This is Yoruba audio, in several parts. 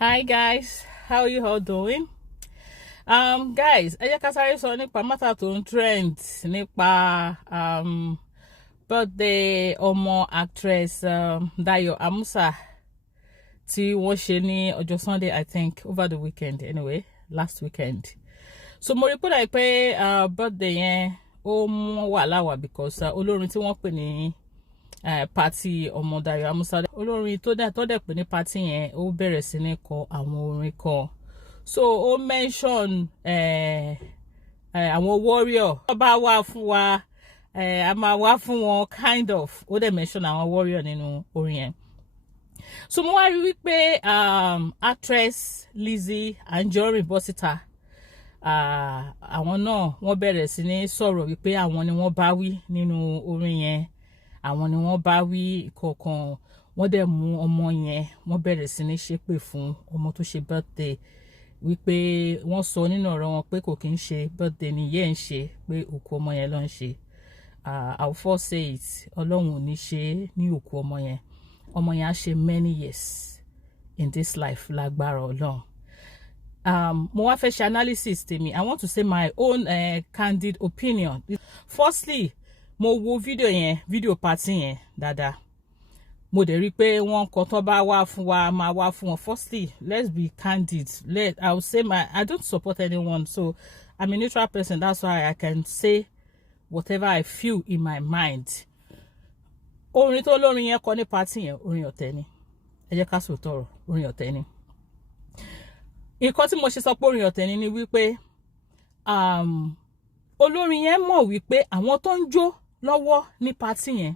Hi guys, how you all doing? Guys, ẹ jẹ́ ká sáré sọ nípa matter tó ń trend nípa birthday ọmọ actress Dayo Amusa tí wọ́n ṣe ní ọjọ́ Sunday, I think over the weekend anyway, last weekend. So mo rí pé birthday yẹn ó mú wàhálà wá because olórin tí wọ́n pè ní party ọmọ Dayo Amusa, olórin tó dẹ̀ pè ní party yẹn ó bẹ̀rẹ̀ sí ní kọ àwọn orin kan. So ó mention àwọn warrior tó bá wà fún wa, a máa wá fún wọn kind of, ó dẹ̀ mention àwọn warrior nínú orin yẹn. So mo wá rí wípé actress Lizzy Anjorin bọ́ síta, àwọn náà wọ́n bẹ̀rẹ̀ sí ní sọ̀rọ̀ wípé àwọn ni wọ́n bá wí nínú orin yẹn, àwọn ni wọ́n bá wí kọ̀ọ̀kan. Wọ́n dẹ̀ mú ọmọ yẹn, wọ́n bẹ̀rẹ̀ sí ní ṣépè fún ọmọ tó ṣe birthday, wípé wọ́n sọ nínú ọ̀rọ̀ wọn pé kò kí ń ṣe birthday ni ìyẹn ń ṣe, pé òkú ọmọ yẹn ló ń ṣe. I will first say it, Ọlọ́run ò ní ṣe ní òkú ọmọ yẹn. Ọmọ yẹn á ṣe many years in this life lágbára Ọlọ́run. Mo wá fẹ́ ṣe analysis tèmi. I want to say my own candid opinion. Firstly, mo wo video party yẹn dáadáa. Mo dẹ̀ rí pé wọ́n kan tó bá wá fún wa máa wá fún wọn. Firstly, let's be candid. I will say I don't support anyone, so I'm a neutral person. That's why I can say whatever I feel in my mind. Orin tó lórin yẹn kọ ní party yẹn, orin ọ̀tẹ̀ ni. Ẹ jẹ́ ká sọ tọrọ, orin ọ̀tẹ̀ ni. Nǹkan tí mo ṣe sọ pé orin ọ̀tẹ̀ ni wípé olórin yẹn mọ̀ wípé àwọn tó ń jó lọ́wọ́ ní party yẹn,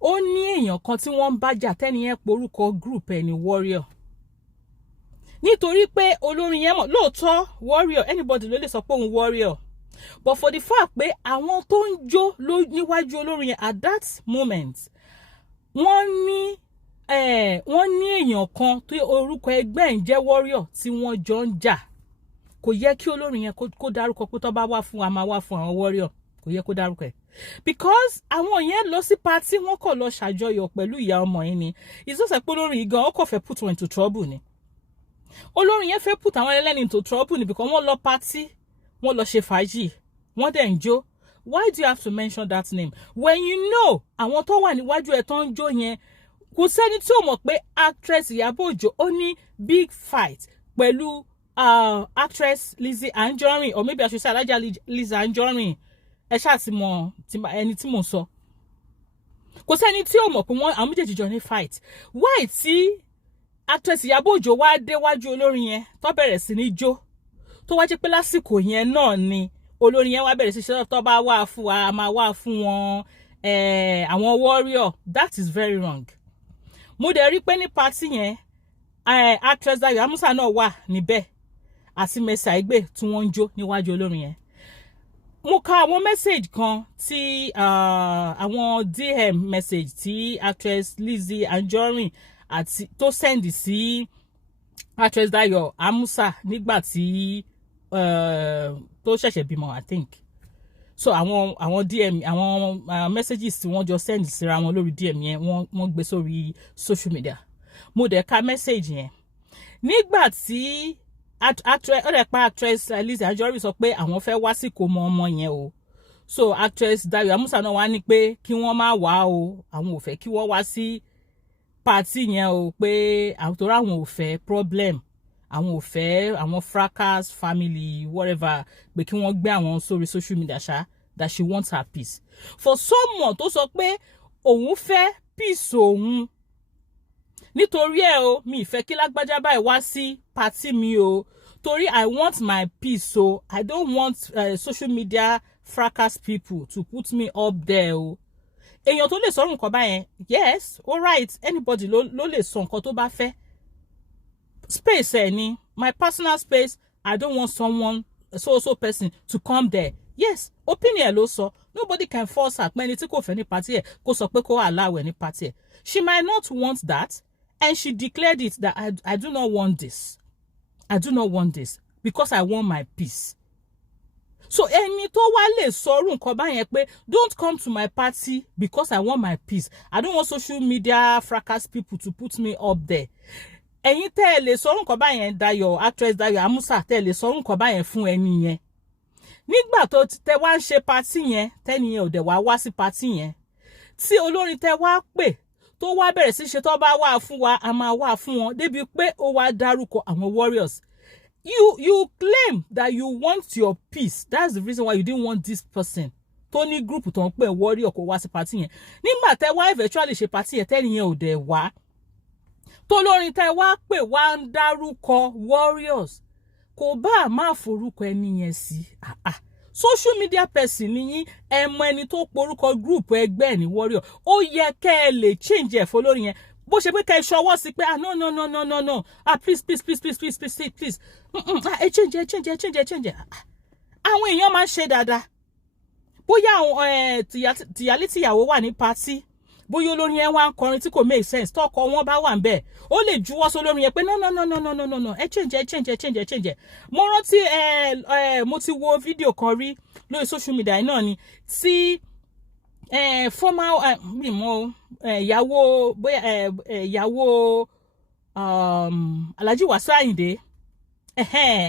ó ní èèyàn kan tí wọ́n ń bá jà, tẹ́ni yẹn porúkọ group ẹ̀ ní warrior. Nítorí pé olórin yẹn mọ̀, lóòótọ́ warrior, anybody ló lè sọ pé òun warrior, but for the fact pé àwọn tó ń jó níwájú olórin yẹn at that moment, wọ́n ní èèyàn kan tó orúkọ ẹgbẹ́ ń jẹ́ warrior tí wọ́n jọ ń jà. Kò yẹ kí olórin yẹn kó dárúkọ pé tó bá wá fún wa máa wá fún àwọn warrior, kò yẹ kó dárúkọ ẹ̀. Because àwọn yẹn lọ sí party, wọ́n kàn lọ ṣàjọyọ̀ pẹ̀lú ìyá ọmọ yẹn ni. It's just like olórin yìí gan, ó kàn fẹ́ put one into trouble ni. Olórin yẹn fẹ́ put àwọn ẹlẹ́ni into trouble ni because wọ́n lọ party, wọ́n lọ ṣe fàájì, wọ́n dẹ̀ ń jó. Why do you have to mention that name when you know àwọn tó wà níwájú ẹ̀ tó ń jó yẹn? Kò sẹ́ni tí ò mọ̀ pé actress Ìyábọ̀ Òjó ó ní big fight pẹ̀lú actress Lizzy Anjorin, or maybe I should say Alájà Lizzy Anjorin. Ẹ ṣáà ti mọ̀ ẹni tí mò ń sọ. Kò sẹ́ni tí ò mọ̀ pé àwọn méjèèjì jọ ní fight. Why tí actress Ìyábọ̀ Òjó wá déwájú olórin yẹn tó bẹ̀rẹ̀ sí ní jó, tó wá jẹ́ pé lásìkò yẹn náà ni olórin yẹn wá bẹ̀rẹ̀ sí ṣe tó bá wà fún wa máa wà fún wọn àwọn warrior. That is very wrong. Mo dẹ̀ rí pé ní party yẹn actress Dayo Amusa náà wà níbẹ̀ àti Mercy Aigbe tí wọ́n ń jó níwájú olórin yẹn. Mo ka àwọn message kan tí àwọn DM message tí actress Lizzy Anjorin àti tó send sí actress Dayo Amusa nígbà tí tó ṣẹ̀ṣẹ̀ bímọ, I think. So àwọn DM, àwọn messages tí wọ́n jọ send síra wọn lórí DM yẹn, wọ́n gbé sórí social media. Mo dẹ̀ ka message yẹn. Nígbà tí actress Lizzy Anjorin sọ pé àwọn fẹ́ wá sí ìkómọ ọmọ yẹn o. So actress Dayo Amusa náà wá ní pé kí wọ́n má wá o, àwọn ò fẹ́ kí wọ́n wá sí party yẹn o, pé àtòrò àwọn ò fẹ́ problem, àwọn ò fẹ́ àwọn fracas family whatever, pé kí wọ́n gbé àwọn sórí social media ṣá, that she wants her peace. For someone tó sọ pé òun fẹ́ peace òun, nítorí ẹ̀ o, mi ìfẹ́ kí lágbájá báyìí wá sí party mi o, torí I want my peace, so I don't want social media fracas people to put me up there o. Èèyàn tó lè sọ nǹkan báyẹn, yes, all right, anybody ló lè sọ nǹkan tó bá fẹ́. Space ẹ̀ ni, my personal space, I don't want someone, so person to come there. Yes, opinion ló sọ. Nobody can force her pé ẹni tí kò fẹ́ ní party ẹ̀ kó sọ pé kó allow ẹ̀ ní party ẹ̀. She might not want that, and she declared it that I do not want this. I do not want this because I want my peace. So ẹni tó wá lè sọ̀rọ̀ nǹkan báyẹn pé don't come to my party because I want my peace. I don't want social media fracas people to put me up there. ẹ̀yin tẹ́ ẹ lè sọ nǹkan báyẹn Dayọ̀ actress Dayọ̀ Amusa tẹ́ ẹ lè sọ nǹkan báyẹn fún ẹni yẹn nígbà tó tẹ́ wá ń ṣe patí yẹn tẹ́ni yẹn ò dẹ̀ wá sí patí yẹn tí olórin tẹ́ wá pè tó wá bẹ̀rẹ̀ sí ṣe tó bá wà fún wa a máa wà fún wọn débi pé ó wá dárúkọ àwọn warriors. You claim that you want your peace. That's the reason why you didn't want this person tó ní group tó ń pè warrior kó wá sí party yẹn nígbà tẹ́ wá eventually ṣe party yẹn tẹ́ni yẹn ò dẹ̀ wá tó lórin tẹ́ wá pè wá ń dárúkọ warriors kò bá má forúkọ ẹni yẹn sí social media person ni yín ẹ mọ ẹni tó porúkọ group ẹgbẹ́ ní warrior ó yẹ kẹ́ ẹ lè change ẹ̀ fọlórin yẹn bó ṣe pé kẹ́ ẹ ṣọwọ́ sí pé no please ẹ change àwọn èèyàn máa ń ṣe dáadáa bóyá àwọn tìyálé tìyàwó wà ní party bóyá olórin yẹn wá ń kọrin tí kò make sense tọkọ wọn bá wà ń bẹ̀ ó lè juwọ́ sólórin yẹn pé no ẹ change mo rántí mo ti wo fídíò kan rí lórí social media náà ni tí former ìyàwó bóyá ìyàwó Alhaji Wasiu Ayinde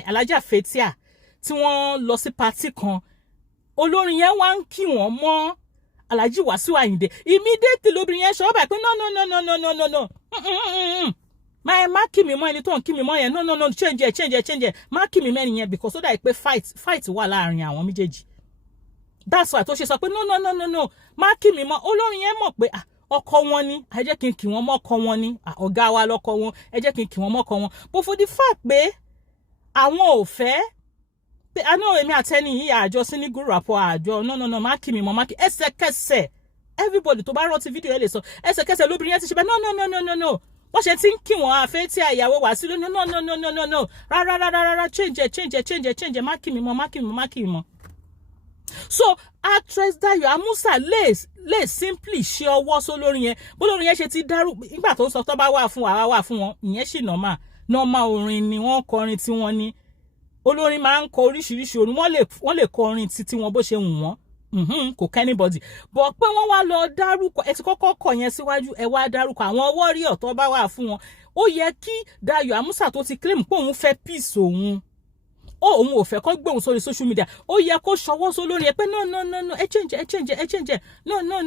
Alhaja Fathia tí wọ́n lọ sí party kan olórin yẹn wá ń kí wọ́n mọ́ Alhaji Wasiu Ayinde immediately lóbìnrin yẹn sọ báyìí pé no má kí mi mọ́ ẹni tó ń kí mi mọ́ yẹn no change má kí mi mẹ́rin yẹn because ó dà pé fight wà láàrin àwọn méjèèjì that's why tó ṣe sọ pé no má kí mi mọ́ olórin yẹn mọ̀ pé ọkọ wọn ni ẹ jẹ́ kí n kí wọn mọ́ ọkọ wọn ni ọ̀gá wa lọ́kọ wọn ẹ jẹ́ kí n kí wọn mọ́ ọkọ wọn but for the fact pé àwọn ò fẹ́ pé àná èmi àtẹni yìí àjọ sí ní gúrú àpò àjọ no má kí mi mọ́ má kí ẹsẹ̀kẹsẹ̀ everybody tó bá rántí fídíò yẹn lè sọ ẹsẹ̀kẹsẹ̀ lóbìnrin yẹn ti ṣe bẹ́ẹ̀ no wọ́n ṣe ti ń kí wọn àfẹ́ tí àyàwó wá sí lónìí no rárá change má kí mi mọ́. So actress Dayọ̀ Amusa lè simply ṣe ọwọ́ sólórin yẹn bólórin yẹn ṣe ti dárú nígbà tó ń sọ tó bá wà fún wọn ìyẹn sì normal orin ni wọ́n kọrin tí wọ́n ní olórin máa ń kọ oríṣiríṣi orin wọ́n lè kọ orin títí wọn bó ṣe wù wọ́n kò kẹ́ anybody bọ̀ pé wọ́n wá lọ dárúkọ ẹ ti kọ́kọ́ kọ yẹn síwájú ẹ wá dárúkọ àwọn warrior tó bá wà fún wọn ó yẹ kí Dayọ̀ Amusa tó ti claim pé òun fẹ́ peace òun ò fẹ́ kó gbé òun sórí social media ó yẹ kó ṣọwọ́ sólórí ẹ pé no ẹ change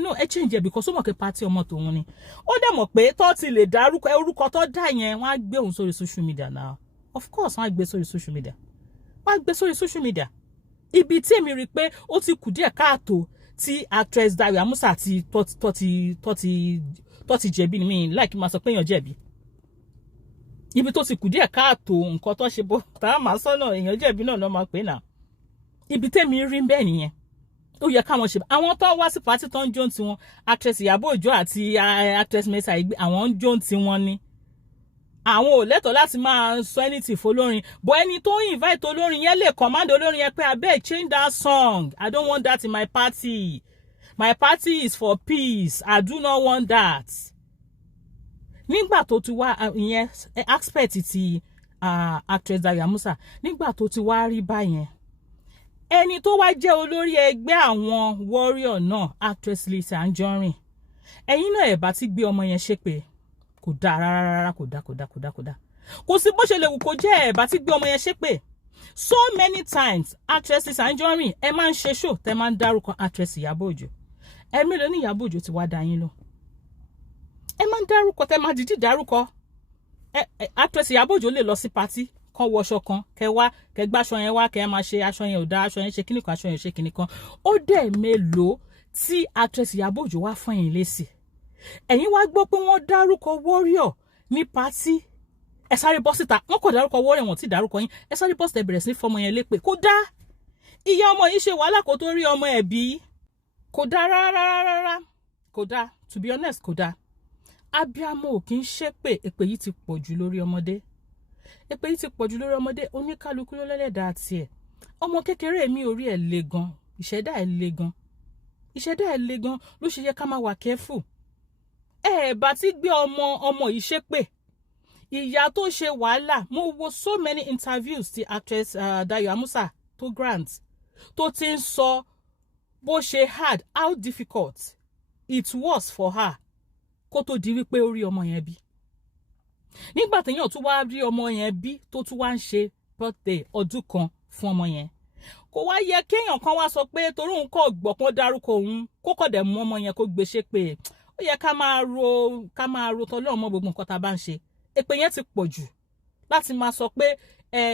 no ẹ change because ó mọ̀ pé party ọmọ tòun ni ó dẹ̀ mọ̀ pé tó ti lè dárúkọ orúkọ tó dá yẹn wọ́n á gbé òun sórí social media now of course wọ́n á gbé sórí social media ibi tí èmi rí pé ó ti kù díẹ̀ káàtó tí actress Dayọ̀ Amusa ti tó ti jẹ̀bi ni mi like máa sọ pé èèyàn jẹ̀bi ibi tó ti kù díẹ̀ káàtó nǹkan tó ṣe bó tá a máa sọ́nà èèyàn jẹ̀bi náà ló máa pè náà ibi tẹ́mi rí bẹ́ẹ̀ nìyẹn ó yẹ káwọn ṣe àwọn tó wá sí pàtí tó ń jó tiwọn actress Ìyábọ̀ Òjó àti actress Mercy Aigbe àwọn ń jó tiwọn ni àwọn ò lẹ́tọ̀ọ́ láti máa sọ anything fọlórin bọ́ ẹni tó invite olórin yẹn lè command olórin yẹn pé abeg change that song I don't want that in my party is for peace I do not want that. Nígbà tó ti wá ìyẹn aspect ti actress Dayọ̀ Amusa nígbà tó ti wá rí báyẹn ẹni tó wá jẹ́ olórí ẹgbẹ́ àwọn warrior náà actress Lizzy Anjorin ẹ̀yin náà ẹ̀ bá ti gbé ọmọ yẹn ṣépè kò dáa rárá kò dáa kò sí bó ṣe lè wù kó jẹ́ ẹ̀ bá ti gbé ọmọ yẹn ṣépè so many times actress Lizzy Anjorin ẹ máa ń ṣe show tẹ máa ń dárúkọ actress Ìyábọ̀ Òjó ẹ mélòó ní Ìyábọ̀ Òjó ti wá dá yín lọ ẹ máa ń dárúkọ tẹ máa dìdí dárúkọ actress Ìyábọ̀ Òjó lè lọ sí party kan wọṣọ kan kẹ wá kẹ gbáṣọ yẹn wá kẹ máa ṣe aṣọ yẹn ò dá aṣọ yẹn ṣe kíní kan aṣọ yẹn ṣe kíní kan ó dẹ̀ mélòó tí actress Ìyábọ̀ Òjó wá fún yín lésì ẹ̀yin wá gbọ́ pé wọ́n dárúkọ warrior ní party ẹ sáré bọ́ síta wọ́n kò dárúkọ warrior wọn tí dárúkọ yín ẹ sáré bọ́ síta bẹ̀rẹ̀ sí fọmọ yẹn lépè kó dá ìyá ọmọ yìí ṣe wàhálà kó tó rí ọmọ ẹ̀ bí kò dá rárá kò dá to be honest kò dá abiyamọ ò kì í ṣépè èpè yìí ti pọ̀ jù lórí ọmọdé oníkálukú ló lẹ́lẹ́dàá tiẹ̀ ọmọ kékeré mi orí ẹ̀ le gan ìṣẹ̀dá ẹ̀ le gan ló ṣe yẹ ká máa wà careful bá ti gbé ọmọ yìí ṣépè ìyá tó ṣe wàhálà mo wo so many interviews ti actress Dayọ̀ Amusa tó grant tó ti ń sọ bó ṣe hard how difficult it was for her kó tó di wípé ó rí ọmọ yẹn bí nígbà téèyàn tún wá rí ọmọ yẹn bí tó tún wá ń ṣe birthday ọdún kan fún ọmọ yẹn, kò wá yẹ kéèyàn kan wá sọ pé torí òun kò gbọ́ pọ́n dárúkọ òun kó kọ̀ dẹ̀ mú ọmọ yẹn kó gbé ṣépè. Ó yẹ ká máa ro tọ́lọ́ ọmọ gbogbo nǹkan tá a bá ń ṣe. Èpè yẹn ti pọ̀ jù láti máa sọ pé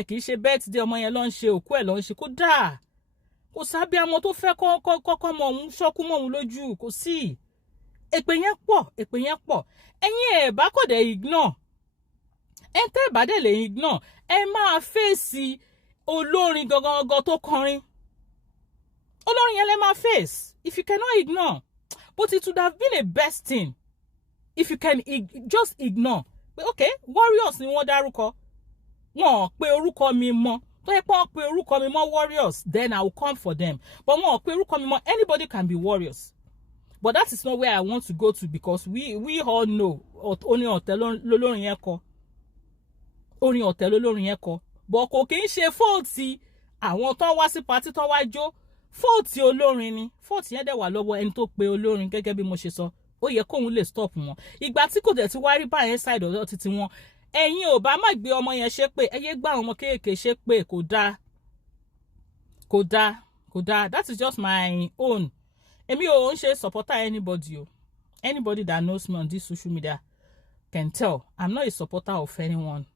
kì í ṣe birthday ọmọ yẹn ló ń ṣe, òkú ẹ̀ ló ń ṣe. Kó dáa, kò sábẹ́ ọmọ tó fẹ́ kọ́kọ́ mọ òun ṣọ́kú mọ́ òun lójú, kò sí. Èpè yẹn pọ̀. Ẹ̀yin ẹ̀ bá kò dẹ̀ ignore. Ẹ̀ tẹ́ bá dẹ̀ lè ignore, ẹ máa fèsì olórin gangan tó kọrin. Olórin yẹn lè máa face. If you cannot ignore, but it would have been a best thing if you can just ignore. But okay, Warriors ni wọ́n dárúkọ. Wọ́n pe orúkọ mi mọ́. Tó yẹ pé wọ́n pe orúkọ mi mọ́ Warriors, then I will come for them. But wọ́n pe orúkọ mi mọ́, anybody can be Warriors. But that is not where I want to go to, because we all know orin ọ̀tẹ̀ lolórin yẹn kọ. Orin ọ̀tẹ̀ lolórin yẹn kọ. But kò kí ń ṣe fọ́ọ̀tì àwọn tó wá sí party tó wá jó. Fọ́ọ̀tì olórin ni. Fọ́ọ̀tì yẹn dẹ̀ wà lọ́wọ́ ẹni tó pe olórin, gẹ́gẹ́ bí mo ṣe sọ. Ó yẹ kóun lè stop wọn. Ìgbà tí kò dẹ̀ ti wá rí báyẹn side ọ̀dọ̀ títí wọn, ẹ̀yin ò bá má gbé ọmọ yẹn ṣépè, ẹ yé gbá àwọn ọmọ kéékèèké ṣépè, kò dáa. That is just my own. Èmi ò ń ṣe supporter anybody o. Anybody that knows me on this social media can tell I'm not a supporter of anyone.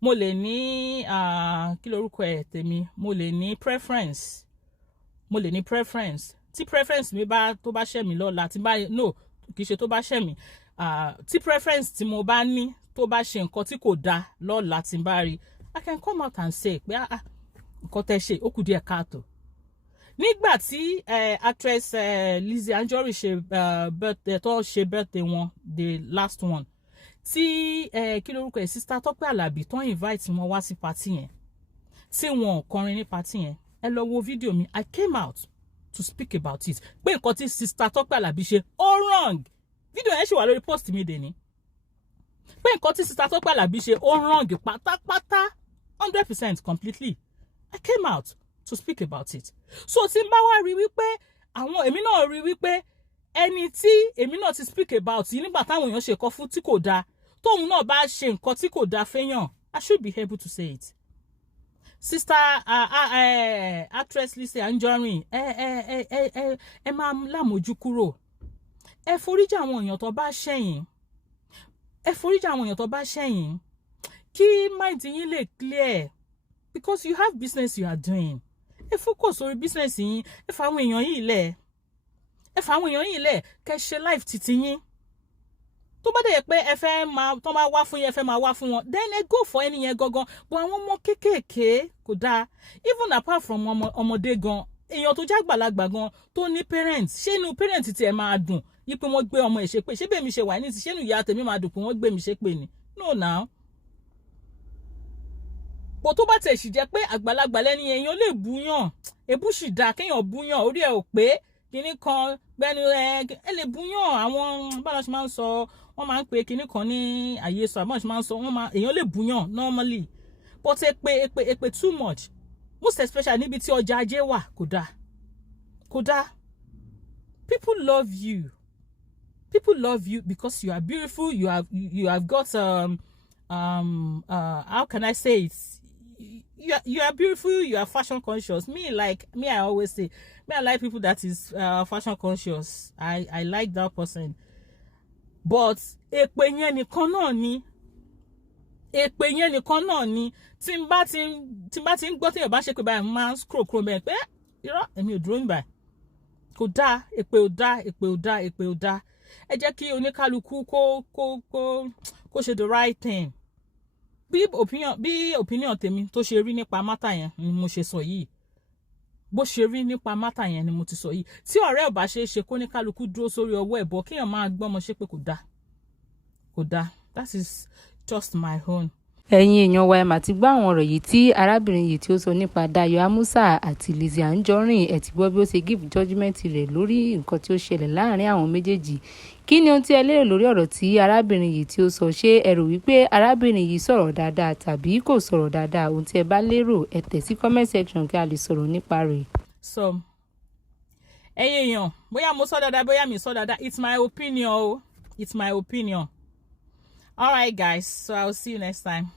Mo lè ní kí lorúkọ ẹ̀ tèmi, mo lè ní preference. Tí preference mi tó bá ṣẹ̀ mí lọ́la, kì í ṣe tó bá ṣẹ̀ mí. Tí preference tí mo bá ní tó bá ṣe nǹkan tí kò dáa lọ́la tí n bá rí, I can come out and say pé nǹkan tẹ́ ṣe ó kù díẹ̀ káàtó. Nígbà tí actress Lizzy Anjorin ṣe birthday wọn, the last one, tí kí lorúkọ ẹ̀ sister Tọ́pẹ́ Àlàbí tó invite wọn wá sí party yẹn, tí wọn kọrin ní party yẹn, ẹ lọ wo fídíò mi. I came out to speak about it. Pé nǹkan tí sister Tọ́pẹ́ Àlàbí ṣe ó wrong. Fídíò yẹn ṣì wà lórí post mi dèní. Pé nǹkan tí sister Tọ́pẹ́ Àlàbí ṣe ó wrong pátápátá 100% completely. I came out to speak about it. So tí n bá wá rí wípé èmi náà rí wípé ẹni tí èmi náà ti speak about yìí nígbà táwọn èèyàn ṣe nǹkan fún tí kò dáa, tóun náà bá ṣe nǹkan tí kò dáa fẹ́yàn, I should be able to say it. Sister actress Lizzy Anjorin, ẹ máa lámojú kúrò. Ẹ foríjì àwọn èèyàn tó bá ṣẹ̀yìn. Kí mind yín lè clear, because you have business you are doing. Ẹ focus orí business yín. Ẹ fà àwọn èèyàn yìí lẹ̀. Kẹ́ ṣe life títí yín. Tó bá dẹ̀ pé ẹ fẹ́ máa tó máa wá fún yín, ẹ fẹ́ máa wá fún wọn, then ẹ go for ẹni yẹn gangan. But àwọn ọmọ kéékèèké kò dáa. Even apart from ọmọdé gan, èèyàn tó jágbàlagbà gan tó ní parents, ṣé inú parents tí ẹ máa dùn yí pé wọ́n gbé ọmọ ẹ̀ ṣépè? Ṣé bẹ́ẹ̀ mi ṣe wà ní ti ṣé inú ìyá tèmi máa dùn pé wọ́n gbé mi ṣépè ni? No now. Bó tó bá tẹ̀ sì jẹ́ pé àgbàlagbà lẹ́ni èèyàn lè búyàn, ebú sì dáa kéèyàn búyàn, orí ẹ̀ ò pé kinní kan gbẹ́nu ẹ lè búyàn. Àwọn báwo ṣe máa ń sọ, wọ́n máa ń pe kinní kan ní àyè sọ, àbọ̀ ṣe máa ń sọ, èèyàn lè búyàn normally. But èpè too much, most especially níbi tí ọjà ajé wà, kò dáa. People love you because you are beautiful. You have got how can I say it? You are beautiful. You are fashion conscious. I always say, I like people that is fashion conscious. I like that person. But èpè yẹn nìkan náà ni. Tí n bá ti ń gbọ́ tí èèyàn bá ṣe pé báyìí, máa ń scroll bẹ́ẹ̀ pé irọ́ èmi ò dúró níbàyìí. Kò dáa, èpè ò dáa. Ẹ jẹ́ kí oníkálukú kó ṣe the right thing. Bí opinion tèmi tó ṣe rí nípa mátà yẹn ni mo ṣe sọ yìí. Bó ṣe rí nípa mátà yẹn ni mo ti sọ yìí. Tí ọ̀rẹ́ ò bá ṣe é ṣe kó oníkálukú dúró sórí ọwọ́ ẹ̀ bọ̀, kéèyàn máa gbọ́mọ ṣépè kò dáa. That is just my own. Ẹ̀yin èèyàn wa, ẹ mà ti gbọ́ àwọn ọ̀rọ̀ yìí tí arábìnrin yìí tí ó sọ nípa Dayọ̀ Amusa àti Lizzy Anjorin. Ẹ ti gbọ́ bí ó ṣe give judgement rẹ̀ lórí nǹkan tí ó ṣẹlẹ̀ láàrin àwọn méjèèjì. Kí ni ohun tí ẹ lérò lórí ọ̀rọ̀ tí arábìnrin yìí tí ó sọ? Ṣé ẹ rò wípé arábìnrin yìí sọ̀rọ̀ dáadáa tàbí kò sọ̀rọ̀ dáadáa? Ohun tí ẹ bá lérò, ẹ tẹ̀ sí comment section kí a lè sọ̀rọ̀ nípa rẹ̀. So ẹ̀yin èèyàn, bóyá mo sọ dáadáa, bóyá mi sọ dáadáa, it's my opinion. All right, guys. So I'll see you next time.